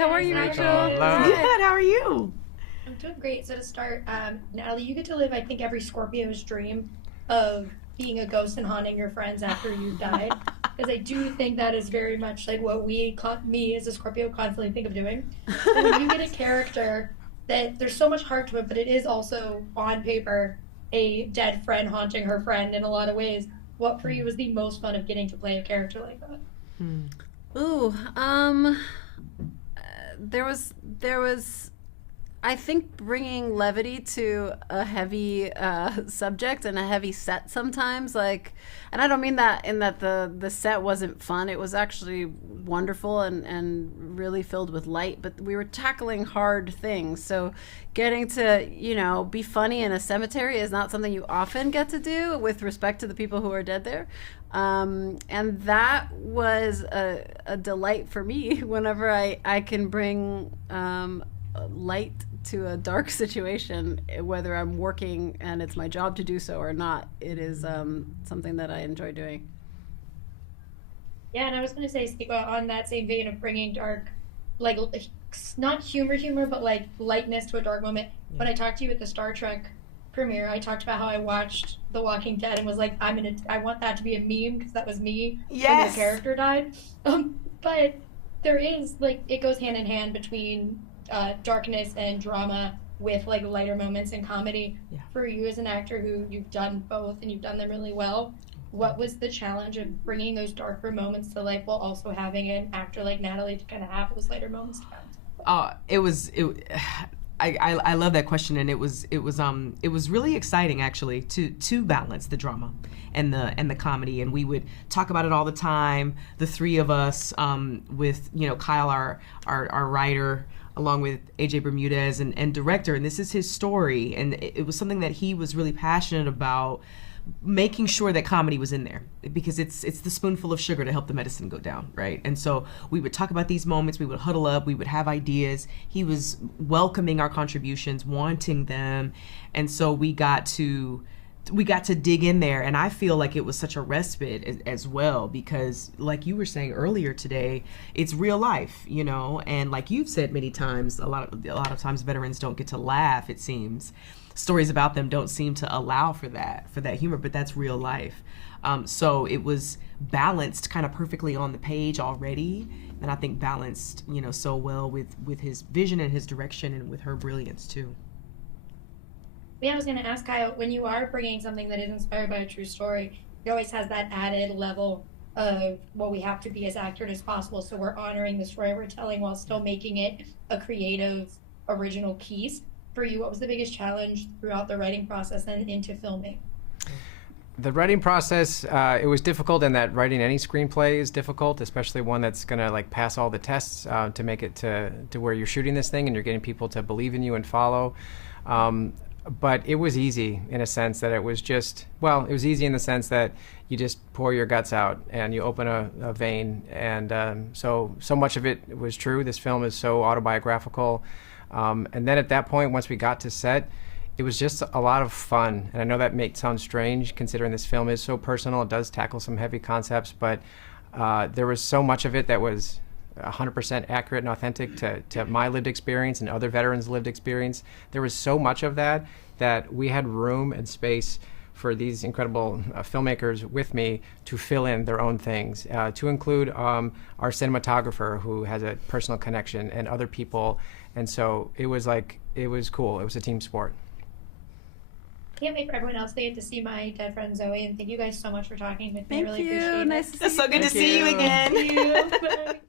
how are you, Rachel? Rachel? Hello. Good, how are you? I'm doing great. So to start, Natalie, you get to live, I think, every Scorpio's dream of being a ghost and haunting your friends after you've died. Because I do think that is very much like what me as a Scorpio, constantly think of doing. And when you get a character that there's so much heart to it, but it is also, on paper, a dead friend haunting her friend in a lot of ways. What for you was the most fun of getting to play a character like that? Ooh, there was, I think, bringing levity to a heavy subject and a heavy set sometimes, like, and I don't mean that in that the set wasn't fun. It was actually wonderful and really filled with light, but we were tackling hard things. So getting to, be funny in a cemetery is not something you often get to do, with respect to the people who are dead there. And that was a delight for me whenever I can bring light to a dark situation, whether I'm working and it's my job to do so or not. It is something that I enjoy doing. Yeah, and I was going to say, Sonequa, on that same vein of bringing dark, like, not humor, but like lightness to a dark moment. Yeah. When I talked to you at the Star Trek premiere, I talked about how I watched The Walking Dead and was like, I want that to be a meme because that was me when the character died. But there is, like, it goes hand in hand between darkness and drama with like lighter moments and comedy. Yeah. For you as an actor who you've done both and you've done them really well, what was the challenge of bringing those darker moments to life while also having an actor like Natalie to kind of have those lighter moments to come? I love that question, and it was really exciting actually to balance the drama and the comedy, and we would talk about it all the time, the three of us, with Kyle, our writer, along with AJ Bermudez and director, and this is his story, and it was something that he was really passionate about, making sure that comedy was in there, because it's the spoonful of sugar to help the medicine go down, right? And so we would talk about these moments, we would huddle up, we would have ideas. He was welcoming our contributions, wanting them, and so we got to dig in there, and I feel like it was such a respite as well, because like you were saying earlier today, it's real life, and like you've said many times, a lot of times veterans don't get to laugh, it seems. Stories about them don't seem to allow for that humor, but that's real life. So it was balanced kind of perfectly on the page already, and I think balanced, so well with his vision and his direction, and with her brilliance too. Yeah, I was going to ask, Kyle, when you are bringing something that is inspired by a true story, it always has that added level of, well, we have to be as accurate as possible, so we're honoring the story we're telling while still making it a creative, original piece. For you, what was the biggest challenge throughout the writing process and into filming? The writing process, it was difficult in that writing any screenplay is difficult, especially one that's going to like pass all the tests to make it to where you're shooting this thing and you're getting people to believe in you and follow. But it was easy in a sense that it was just, well, it was easy in the sense that you just pour your guts out and you open a vein. And so much of it was true. This film is so autobiographical. And then at that point, once we got to set, it was just a lot of fun. And I know that may sound strange considering this film is so personal. It does tackle some heavy concepts, but there was so much of it that was 100% accurate and authentic to my lived experience and other veterans' lived experience. There was so much of that we had room and space for these incredible filmmakers with me to fill in their own things, to include our cinematographer who has a personal connection and other people. And so it was cool. It was a team sport. Can't wait for everyone else to get to see My Dead Friend Zoe, and thank you guys so much for talking with me. Thank I really you. appreciate it. Nice to see you. It's so good to see you again. Thank you. Bye.